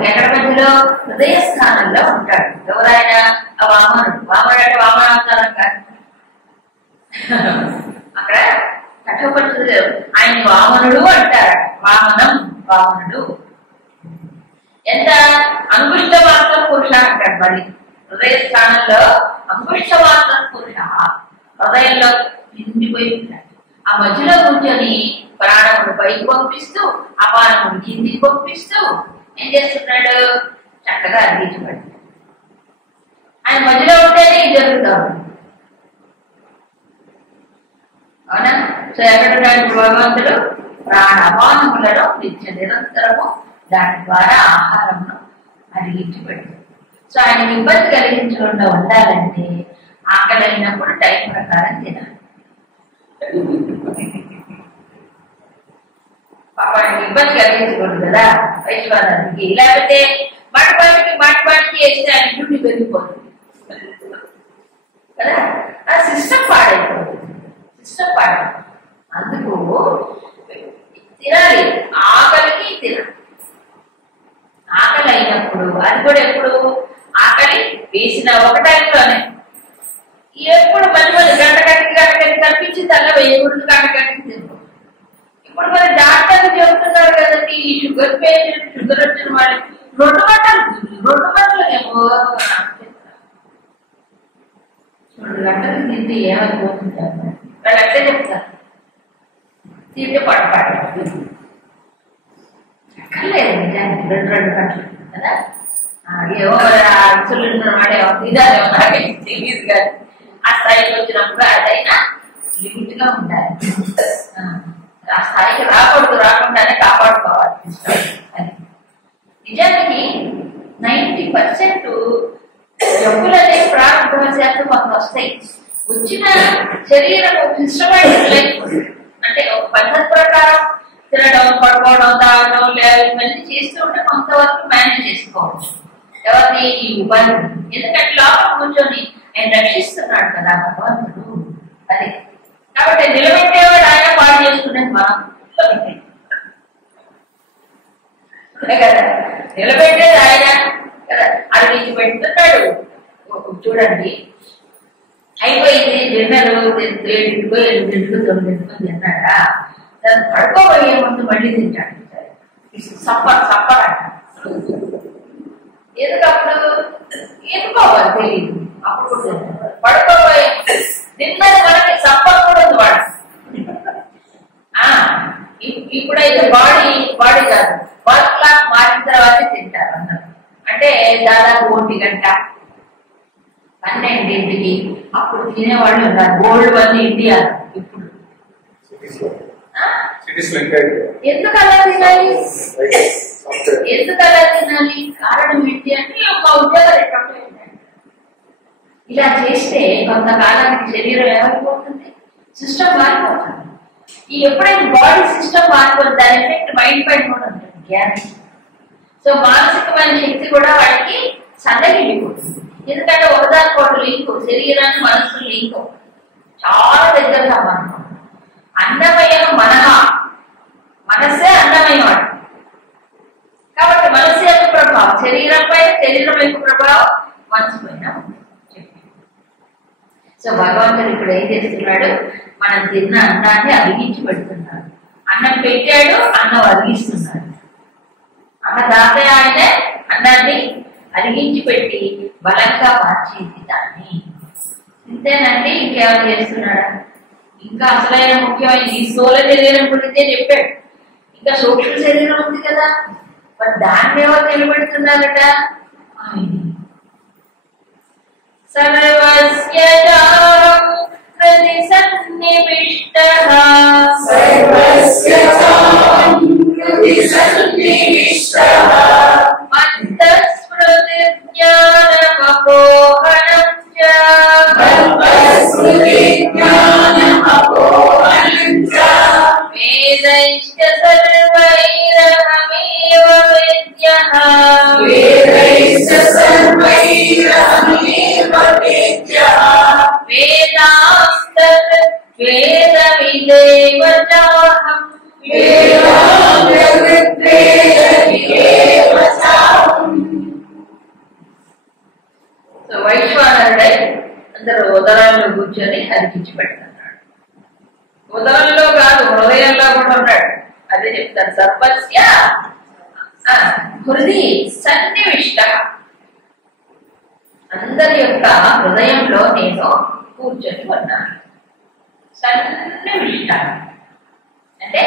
ఎక్కడ మధ్యలో? హృదయ స్థానంలో ఉంటాడు. ఎవరైనా ఆ వామనుడు. వామనుడు అంటే వామనావతారం కాదు. అక్కడ కఠోపనిషత్తు ఆయన వామనుడు అంటారు. వామనం వామనుడు. ఎంత అంగుష్ట మాత్ర పురుష అంటాడు. మరి హృదయ స్థానంలో అంగుష్ట మాత్ర పురుష హృదయంలో నిండిపోయి ఉంటాడు. ఆ మధ్యలో కూర్చొని ప్రాణమును పైకి పంపిస్తూ అపానమును కిందికి పంపిస్తూ ఏం చేస్తున్నాడు? చక్కగా అందించబడి ఆయన మధ్యలో ఉంటేనే ఇది జరుగుతూ ఉంది. అవునా? సో ఎక్కడున్నాడు భగవంతుడు? ప్రాణ అపానములలో నిత్య నిరంతరము దాని ద్వారా ఆహారంను అరిగించి పెడుతుంది. సో ఆయనకి ఇబ్బంది కలిగించకుండా ఉండాలంటే ఆకలి అయినప్పుడు టైం ప్రకారం తినాలి. పాపానికి ఇబ్బంది కలిగించకూడదు కదా వైశ్వానానికి. లేకపోతే మాటిపాటికి వేస్తే ఆయన డ్యూటీ పెరిగిపోతుంది కదా. ఆ సిస్టమ్ పాడైపోతుంది. సిస్టమ్ పాడైపోతుంది. అందుకు తినాలి. ఆకలికి తినాలి. ఆకలి అయినప్పుడు అది కూడా ఎప్పుడు? ఆకలి వేసిన ఒక టైంలోనే. ఎప్పుడు మళ్ళీ గంటగంటకి కనిపించిందల్లా వేయకూడదు, గంటగంటకి తినకూడదు. ఇప్పుడు మరి డాక్టర్లు చెబుతున్నారు కదండి, ఈ షుగర్ పేషెంట్, షుగర్ వచ్చిన వాళ్ళు 2 గంటలు ఏమో 2 గంటలు తింటే ఏమైపోతుంది వాళ్ళు అట్లే చెప్తారు. తింటే పడపాడు అక్కర్లేదు నిజానికి 2 గంటలు కదా. ఏమో అసలు వాడేమో ఇదాలేమో నాకేం తెలియదు కానీ ఆ స్థాయికి వచ్చినప్పుడు అదైనా లిమిట్ గా ఉండాలి. ఆ స్థాయికి రాకుండానే కాపాడుకోవాలి. అని నిజానికి 90% జబ్బులనే ప్రారంభవశాత్తు మనకు వస్తాయి. వచ్చిన శరీరం సిస్టమేటిక్ లైఫ్ అంటే ఒక పద్ధతి ప్రకారం తినడం, పడుకోవడం, తాగడం, ఇవన్నీ చేస్తూ ఉంటే కొంతవరకు మేనేజ్ చేసుకోవచ్చు. ఎవరిని? ఈ ఉపాధి. ఎందుకంటే లోపల కూర్చొని ఆయన రక్షిస్తున్నాడు కదా భగవంతుడు. అది కాబట్టి నిలబెట్టేవాడు ఆయన, పాడు చేసుకునేది మనం కదా. నిలబెట్టేది ఆయన కదా. అది నీకు పెడుతున్నాడు. చూడండి, అయిపోయింది డిన్నర్ 7 తిన్నాడా, దాన్ని పడుకోబోయే ముందు మళ్ళీ తింటాడు. సప్పర్ అంట. ఎందుకప్పుడు ఎందుకోవాలి తెలియదు. అప్పుడు పడుకోబోయే డిన్నర్ మనకి సప్పర్ కూడా ఉంది వాడు. ఇప్పుడైతే బాడీ కాదు, వర్క్ క్లాస్ మారిన తర్వాత తింటారు అందరూ. అంటే అంటే దాదాపు 1 గంట 12ంటికి అప్పుడు తినేవాళ్ళు ఉన్నారు. Gold one India. ఇప్పుడు ఎందుకు అలా తినాలి? ఎందుకు అలా తినాలి? కారణం ఏంటి అంటే మా ఉద్యోగాలు ఎక్కడ ఇలా చేస్తే కొంతకాలానికి శరీరం ఏమైపోతుంది, సిస్టమ్ మారిపోతుంది. ఈ ఎప్పుడైతే బాడీ సిస్టమ్ మారిపోతుంది దాని ఎఫెక్ట్ మైండ్ పైన కూడా ఉంటుంది, గ్యారెంటీ. సో మానసికమైన శక్తి కూడా వాడికి సన్నగిలిపోతుంది. ఎందుకంటే ఒకదానికోటి లింకు, శరీరాన్ని మనస్సు లింకు చాలా దగ్గర సంబంధం. అన్నమయం మనస్సే అన్నమయం వాడు. కాబట్టి మనస్సు యొక్క ప్రభావం శరీరం పైన, శరీరం యొక్క ప్రభావం మనసు పైన ఉంది. సో భగవంతుడు ఇప్పుడు ఏం చేస్తున్నాడు? మనం తిన్న అన్నాన్ని అరిగించి పెడుతున్నాడు. అన్నం పెట్టాడు, అన్నం అరిగిస్తున్నాడు. అన్నదాతయ్య ఆయనే అన్నాన్ని అరిగించి పెట్టి బలంగా మార్చేది దాన్ని. ఇంతేనండి, ఇంకేమైనా చేస్తున్నాడా? ఇంకా అసలైన ముఖ్యమైన ఈ స్థూల శరీరం గురించే చెప్పాడు. ఇంకా సూక్ష్మ శరీరం ఉంది కదా, మరి దాన్ని ఎవరు నిలబెడుతున్నారట? సర్వస్య జాలం హృది సన్నివిష్టః మత్తస్మృతి జ్ఞానమపోహనం చ వేదైశ్చ సర్వైరహమేవ వేద్యః వేదవిదేవ చాహం వైశ్వానరుడై అందరూ ఉదరాల్లో కూర్చొని అరిగించి పెడుతున్నాడు. ఉదరంలో కాదు, హృదయంలో కూడా ఉన్నాడు. అదే చెప్తాడు, సర్వస్య హృది సన్నివిష్ట. అందరి యొక్క హృదయంలో నేను కూర్చొని ఉన్నాను. సన్నివిష్ట అంటే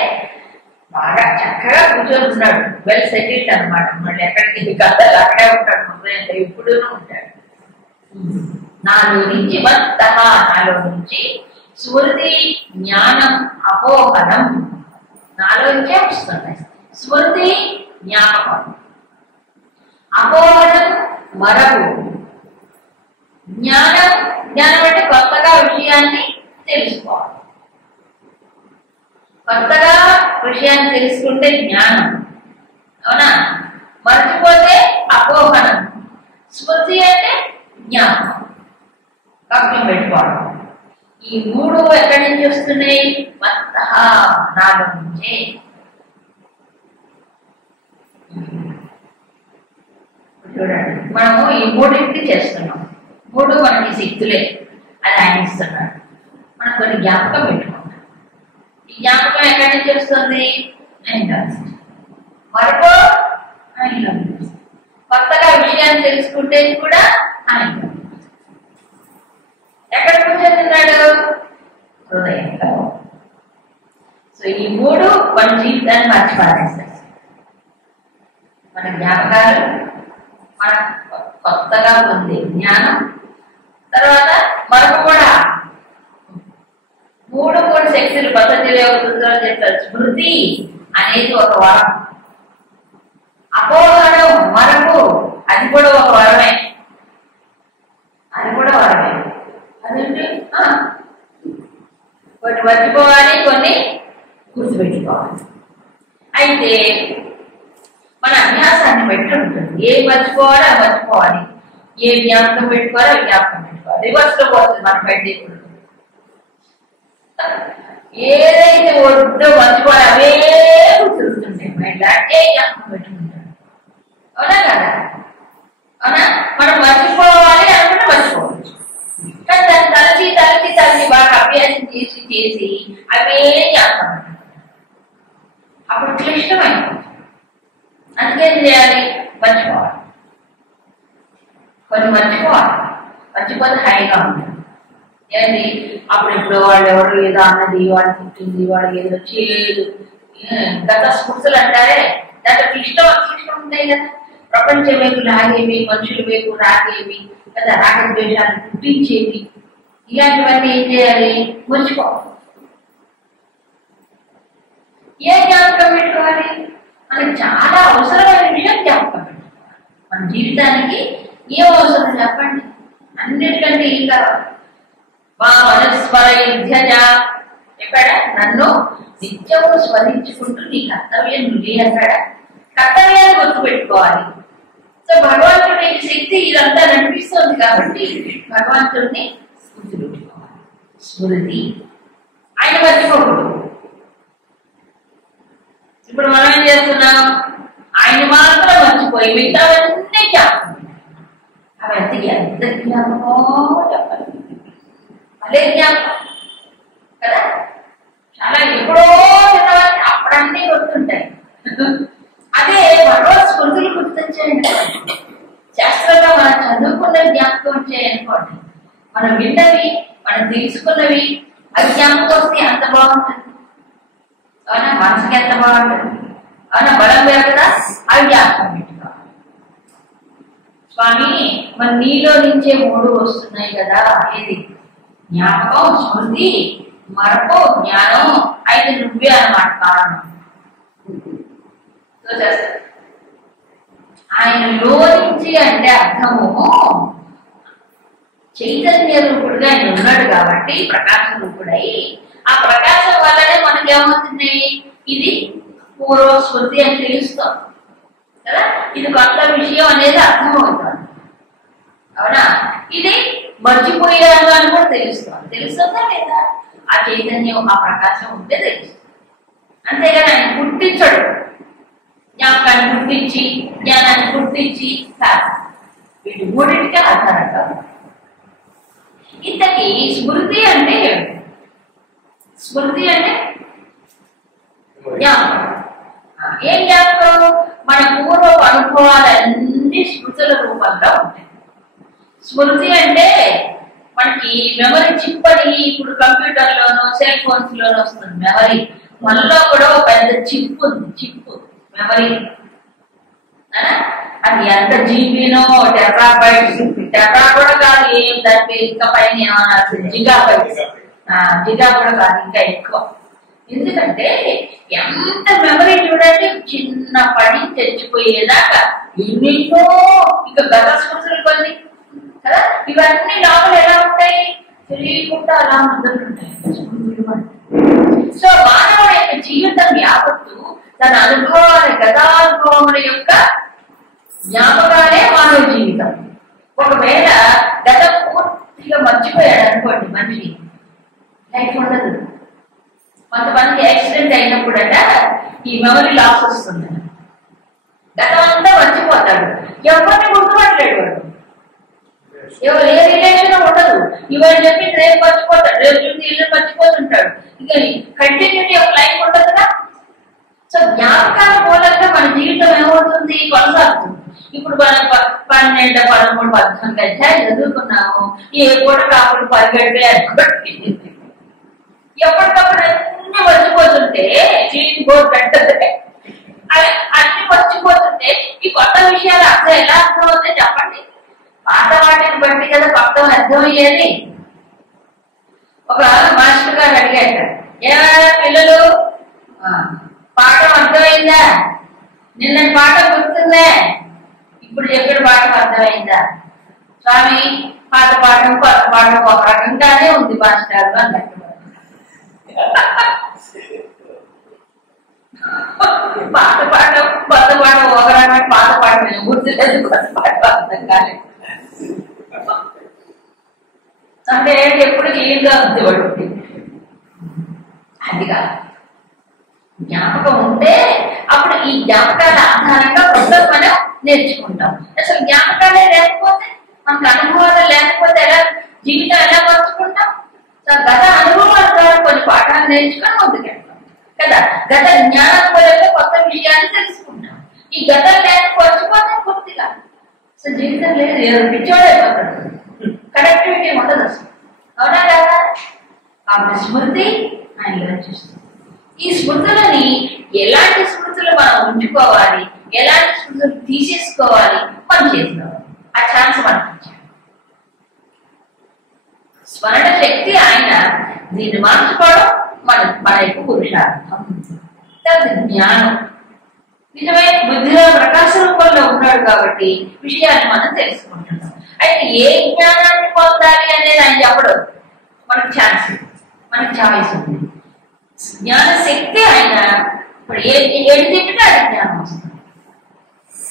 బాగా చక్కగా కూర్చొని ఉన్నాడు, వెల్ సెటిల్డ్ అనమాట. మళ్ళీ ఎక్కడికి కథలు అక్కడే ఉంటాడు, హృదయంలో ఎప్పుడూ ఉంటాడు. నాలో నుంచి నాలో నుంచి స్మృతి జ్ఞానం అపోహనం నాలో నుంచే వస్తున్నాయి. స్మృతి జ్ఞాపకం, అపోహనం మరపు, జ్ఞానం అంటే కొత్తగా విషయాన్ని తెలుసుకోవాలి. కొత్తగా విషయాన్ని తెలుసుకుంటే జ్ఞానం, అవునా? మర్చిపోతే అపోహనం. స్మృతి అంటే జ్ఞాపకం, కప్పం పెట్టుకోవడం. ఈ 3 ఎక్కడి నుంచి వస్తున్నాయి? నాలో నుంచే. చూడండి, మనము ఈ 3 చేస్తున్నాం. 3 మనకి శక్తులే, అది ఆయన ఇస్తున్నాడు. మనం కొన్ని జ్ఞాపకం పెట్టుకుంటాం. ఈ జ్ఞాపకం ఎక్కడి నుంచి వస్తుంది? మరొక కొత్తగా విషయాన్ని తెలుసుకుంటే కూడా ఆయన. ఎక్కడ కూర్చొస్తున్నాడు? హృదయంలో. సో ఈ 3 మన జీవితాన్ని మర్చిపారేస్తాయి. మన జ్ఞాపకాలు, మన కొత్తగా ఉంది జ్ఞానం, తర్వాత మనకు కూడా 3 శక్తులు పద్ధతిలో చెప్పారు. స్మృతి అనేది ఒక వరం, అపోహనం మరపు అది కూడా ఒక వరమే. అదేంటి? కొన్ని మర్చిపోవాలి, కొన్ని గుర్తుపెట్టుకోవాలి. అయితే మన అభ్యాసాన్ని బట్టి ఉంటుంది. ఏ మర్చిపోవాలి అది మర్చిపోవాలి, ఏ జ్ఞాపకం పెట్టుకోవాలి అది జ్ఞాపకం పెట్టుకోవాలి. రివర్స్ లో పోతుంది మన బయట. ఏదైతే ఒడ్డో మర్చిపోవాలి అవే గుర్తుంటాయి మైండ్, అంటే జ్ఞాపకం పెట్టుకుంటాడు. అవునా కదా? అవునా? మనం మర్చిపోవాలి అనుకుంటే మర్చిపోవచ్చు, కానీ దాన్ని తలచి బాగా అభ్యాసం చేసి అవే జ్ఞాపకం పెట్టుకుంటాం. అప్పుడు క్లిష్టమైపోతుంది. అందుకేం చేయాలి? మర్చిపోవాలి. కొన్ని మర్చిపోతే హాయిగా ఉంటుంది. ఏంటి? అప్పుడు ఇప్పుడు వాళ్ళు ఎవరు ఏదో అన్నది, వాళ్ళు తిట్టింది, వాళ్ళు ఏదో చేయలేదు, గత స్ఫూర్తులు అంటారే, దాంట్లో క్లిష్టం ఉంటాయి కదా. ప్రపంచం వైపు లాగేవి, మనుషుల వైపు రాగేవి, లేదా రాగద్వేషాలు పుట్టించేవి, ఇలాంటివన్నీ ఏం చేయాలి? మర్చిపోవాలి. ఏ జ్ఞాపకం పెట్టుకోవాలి? మనకి చాలా అవసరమైన విషయం జ్ఞాపకం పెట్టుకోవాలి. మన జీవితానికి ఏం అవసరం చెప్పండి? అన్నిటికంటే ఇంకా మా మనస్వర యుద్ధజ చెప్పాడా? నన్ను నిత్యము స్మరించుకుంటూ నీ కర్తవ్యం నువ్వే అన్నాడా? కర్తవ్యాన్ని గుర్తుపెట్టుకోవాలి. సో భగవంతుడి శక్తి ఇదంతా నడిపిస్తుంది కాబట్టి భగవంతుడిని స్మృతి పెట్టుకోవాలి. స్మృతి ఆయన మర్చిపోకూడదు. ఇప్పుడు మనం ఏం చేస్తున్నాం? ఆయన మాత్రం మర్చిపోయి మిగతావన్నీ జ్ఞాపకం. అవన్నీ ఎంత జ్ఞాపకమో చెప్పాలి. అదే జ్ఞాపకం కదా. చాలా ఎప్పుడో తినవాలి అప్పుడన్నీ గుర్తుంటాయి. అదే భగవత్ స్మృతులు గుర్తొచ్చాయండి. శాస్త్రంలో మనం చదువుకున్నవి జ్ఞాపకం వచ్చాయనుకోండి, మనం విన్నవి, మనం తెలుసుకున్నవి అవి జ్ఞాపకం వస్తే ఎంత బాగుంటుంది. అవునా? మనసుకి ఎంత బాగుంటుంది. అవునా? బలం కదా. అవి జ్ఞాపకం పెట్టుకోవాలి. స్వామి మన నీలో నుంచే 3 వస్తున్నాయి కదా. ఏది? జ్ఞాపకం, స్మృతి, మరపు, జ్ఞానం. అయితే నువ్వే అన్నమాట కారణం. ఆయనలో నుంచి అంటే అర్థము చైతన్య రూపుడుగా ఆయన ఉన్నాడు కాబట్టి ప్రకాశ రూపుడై, ఆ ప్రకాశం వల్లనే మనకేమవుతుంది? ఇది పూర్వ స్మృతి అని తెలుస్తాం కదా. ఇది కొత్త విషయం అనేది అర్థమవుతుంది. అవునా? ఇది మర్చిపోయాను అని కూడా తెలుస్తాం. తెలుస్తుందా లేదా? ఆ చైతన్యం, ఆ ప్రకాశం ఉంటే తెలుస్తుంది. అంతేగాని ఆయన పుట్టించడు. జ్ఞాపకాన్ని గుర్తించి, జ్ఞానాన్ని గుర్తించి కాదు. వీటి 3టికే ఆధారంగా. ఇంతకీ స్మృతి అంటే ఏమిటి? స్మృతి అంటే జ్ఞాపకం. ఏం జ్ఞాపకం? మన పూర్వ అనుభవాలన్నీ స్మృతుల రూపంలో ఉంటాయి. స్మృతి అంటే మనకి మెమరీ చిప్ అని ఇప్పుడు కంప్యూటర్లోనో సెల్ ఫోన్స్ లోనో వస్తుంది మెమరీ. మనలో కూడా ఒక పెద్ద చిప్ ఉంది. చిప్ మెమరీ అది ఎంత జీబీనో, టెరాబైట్స్. టెరా కూడా కాదు, ఏం దాని ఇంకా పైన ఏమన్నా జిగాబైట్స్. జిగా కూడా కాదు, ఇంకా ఎక్కువ. ఎందుకంటే ఎంత మెమరీ చూడండి, చిన్న పని తెచ్చిపోయేదాకా ఎన్నెన్నో ఇంకా గత స్మృతులు కొన్ని కదా. ఇవన్నీ లోపల ఎలా ఉంటాయి? తెలియకుండా అలా ముందుంటాయి. సో మానవుడి యొక్క జీవితం యావత్తు తన అనుభవాల, గతానుభవముల యొక్క జ్ఞాపకాలే మానవ జీవితం. ఒకవేళ గతం పూర్తిగా మర్చిపోయాడు అనుకోండి, మనిషి లైఫ్ ఉండదు. కొంతమందికి యాక్సిడెంట్ అయినప్పుడట ఈ మెమరీ లాస్ వస్తుంది. గతం అంతా మర్చిపోతాడు, ఎవరిని గుర్తుపట్టలేడు వాడు. ఎవరు ఏ రిలేషన్ ఉండదు. ఇవాళ చెప్పి రేపు మర్చిపోతాడు, రేపు చూసి ఇల్లు మర్చిపోతుంటాడు. ఇక కంటిన్యూటీ ఆఫ్ లైఫ్ ఉండదుగా. సో జ్ఞాపకాల మూలంగా మన జీవితం ఏమవుతుంది? కొనసాగుతుంది. ఇప్పుడు మనం 12, 13, 14 అధ్యాయాలు చదువుకున్నాము. ఏ పూట కాపుడు పరిగెట్టే అనుకోండి, ఎప్పటికప్పుడు అన్ని మర్చిపోతుంటే చీటింగ్ బోర్డు పెట్టదే అన్ని మర్చిపోతుంటే ఈ కొత్త విషయాలు అర్థం ఎలా అర్థం అవుతాయి చెప్పండి? పాత వాటిని బట్టి కదా కొత్త అర్థమయ్యేది. ఒక మాస్టర్ గారు అడిగాట, ఏమైనా పిల్లలు పాఠం అర్థమైందా? నిన్న పాఠం గుర్తుందా? ఇప్పుడు చెప్పిన పాఠం అర్థమైందా? స్వామి పాత పాఠం కొత్త పాఠం ఒక రకంగానే ఉంది మాస్టర్ అన్నట్టు. పాత పాఠం కొత్త పాఠం ఒక రకమైన పాత పాఠం గుర్తులేదు, కొత్త పాఠం అర్థం కాలేదు. అంటే ఎప్పుడు క్లియర్గా ఉంది వాడు. అది కాదు, జ్ఞాపకం ఉంటే అప్పుడు ఈ జ్ఞాపకాల ఆధారంగా కొత్త మనం నేర్చుకుంటాం. అసలు జ్ఞాపకాలే లేకపోతే, మనకు అనుభవాలు లేకపోతే ఎలా జీవితం ఎలా మర్చుకుంటాం? గత అనుభవాల ద్వారా కొన్ని పాఠాలు నేర్చుకొని ముందుకెళ్తాం కదా. గత జ్ఞానం వల్ల కొత్త విషయాన్ని తెలుసుకుంటాం. ఈ గతం లేకపోతే పూర్తిగా సో జీవితం లేదు, ఏదో పిచ్చోడైపోతాడు. కనెక్టివిటీ ఉండదు అసలు. అవునా కదా? కాబట్టి స్మృతి ఆయన చూస్తుంది. ఈ స్మృతులని ఎలాంటి స్మృతులు మనం ఉంచుకోవాలి, ఎలాంటి స్మృతులు తీసేసుకోవాలి మనం చేసుకోవాలి. ఆ ఛాన్స్ మనకి ఇచ్చాడు. స్మరణ శక్తి ఆయన దీన్ని మార్చుకోవడం మన యొక్క పురుషార్థం. జ్ఞానం నిజమే బుద్ధిలో ప్రకాశ రూపంలో ఉన్నాడు కాబట్టి విషయాన్ని మనం తెలుసుకుంటున్నాం. అయితే ఏ జ్ఞానాన్ని పొందాలి అనేది ఆయన చెప్పడం మనకు ఛాన్స్, మనకి చాయిస్ ఉంది. జ్ఞాన శక్తి ఆయన ఇప్పుడు ఏది తిప్పితే అది జ్ఞానం వస్తుంది.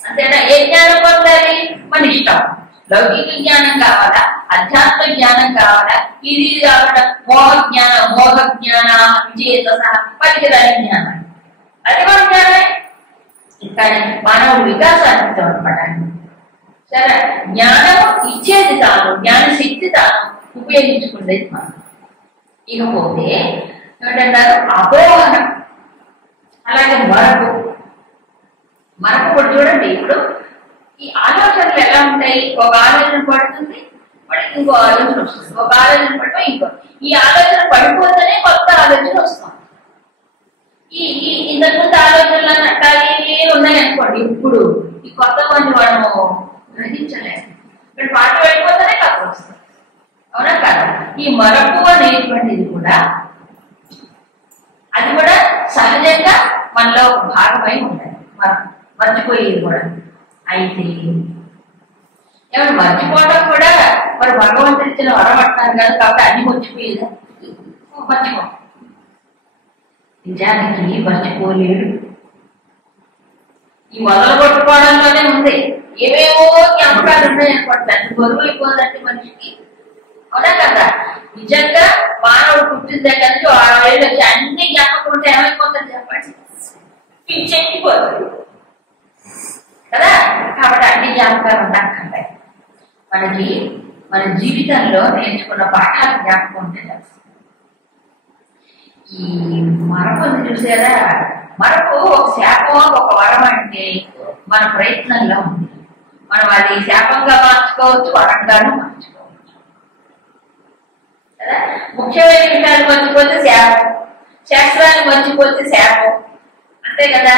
అంతేనా? ఏ జ్ఞానం పొందాలి మన ఇష్టం. లౌకిక జ్ఞానం కావాలా, అధ్యాత్మ జ్ఞానం కావాలా, ఇది కావాలా, మోహ జ్ఞాన విజేత పనికిరాని జ్ఞానం, అది మన జ్ఞానమే. కానీ మానవుడు వికాసాన్ని అనమాట. సరే, జ్ఞానము ఇచ్చేది తాను, జ్ఞాన శక్తి తాను ఉపయోగించుకునేది మనం. ఇకపోతే ఏమంటారు అపోహనం, అలాగే మరపు కూడా చూడండి. ఇప్పుడు ఈ ఆలోచనలు ఎలా ఉంటాయి? ఒక ఆలోచన పడుతుంది, మళ్ళీ ఇంకో ఆలోచన వస్తుంది, ఒక ఆలోచన పడిపోయి ఇంకో, ఈ ఆలోచన పడిపోతేనే కొత్త ఆలోచన వస్తుంది. ఇంతకుముందు ఆలోచనలు అట్టాలి ఉన్నాయి అనుకోండి, ఇప్పుడు ఈ కొత్త మంది మనము గ్రహించలేదు. ఇక్కడ పాట వెళ్ళిపోతేనే కొత్త వస్తుంది. అవునా కాదు? ఈ మరపు అనేటువంటిది కూడా అది కూడా సహజంగా మనలో ఒక భాగమై ఉండాలి. మర్చిపోయేది కూడా. అయితే ఏమన్నా మర్చిపోవడం కూడా మరి భగవంతుడు ఇచ్చిన వరం అంటారు కదా, కాబట్టి అన్ని మర్చిపోయేదా? మర్చిపో. నిజానికి మర్చిపోలేడు. ఈ మొదలు కొట్టుకోవడంలోనే ఉంది. ఏవేవో జ్ఞాపకాలు ఉన్నాయి అనుకోండి, అన్ని బరువు అయిపోదండి మనిషికి. అవునా కదా? నిజంగా మానవుడు పుట్టిన దగ్గర నుంచి 6 ఏళ్ళు వచ్చి అన్ని జ్ఞాపకం ఉంటే ఏమైపోతుంది చెప్పండి? పిచ్చెక్కిపోతుంది కదా. కాబట్టి అన్ని జ్ఞాపకాలు ఉండక్కర్లే. మనకి మన జీవితంలో నేర్చుకున్న పాఠాలు జ్ఞాపకం ఉంటే తెలుసు. ఈ మరపుని చూసారా? మరపు ఒక శాపం, ఒక వరం అంటే మన ప్రయత్నంలో ఉంది. మనం అది శాపంగా మార్చుకోవచ్చు, వరంగాను మార్చుకోవచ్చు కదా. ముఖ్యమైన విషయాలు మర్చిపోతే శాపం, శాస్త్రాన్ని మర్చిపోతే శాపం, అంతే కదా.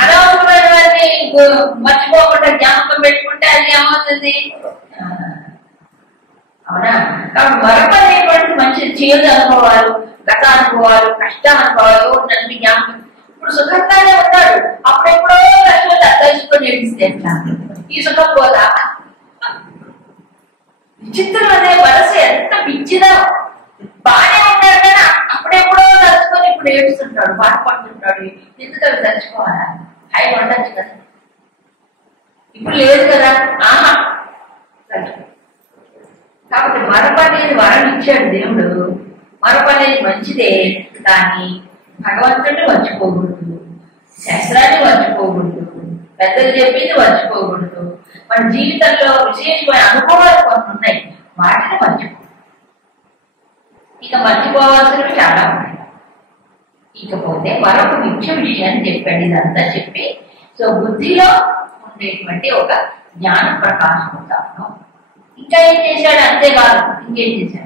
అనవసరమైన వారిని మర్చిపోకుండా జ్ఞాపకం పెట్టుకుంటే అది ఏమవుతుంది? అవునా? కాబట్టి మరొక అనేటువంటి మంచి చేదు అనుభవాలు, గత అనుభవాలు, కష్ట అనుభవాలు నన్ను జ్ఞాపకం. ఇప్పుడు సుఖంగానే ఉంటాడు, అప్పుడెప్పుడో కష్టం తగ్గించుకొని ఏడిస్తే ఎట్లా? ఈ సుఖం పోదా? విచిత్రం అనే మనసు ఎంత పిచ్చిదా. బాగానే ఉంటాడు కదా, అప్పుడెప్పుడో తలుచుకొని ఇప్పుడు ఏడుస్తుంటాడు, బాధపడుతుంటాడు. ఎందుకు అవి తలుచుకోవాలా? హాయిగా ఉండొచ్చు కదా. ఇప్పుడు లేదు కదా. ఆహా, కాబట్టి మరపు అనేది వరం ఇచ్చాడు దేవుడు. మరపు అనేది మంచిదే, కానీ భగవంతుడిని మర్చిపోకూడదు, శాస్త్రాన్ని మర్చిపోకూడదు, పెద్దలు చెప్పింది మర్చిపోకూడదు. మన జీవితంలో విశేషమైన అనుభవాలు కొన్ని ఉన్నాయి, వాటిని మర్చిపో. ఇక మర్చిపోవాల్సినవి చాలా ఉన్నాయి. ఇకపోతే మరొక ముఖ్య విషయాన్ని చెప్పండి. ఇదంతా చెప్పి సో బుద్ధిలో ఉండేటువంటి ఒక జ్ఞాన ప్రకాశం. ఇంకా ఏం చేశాడు? అంతేకాదు, ఇంకేం చేశాడు?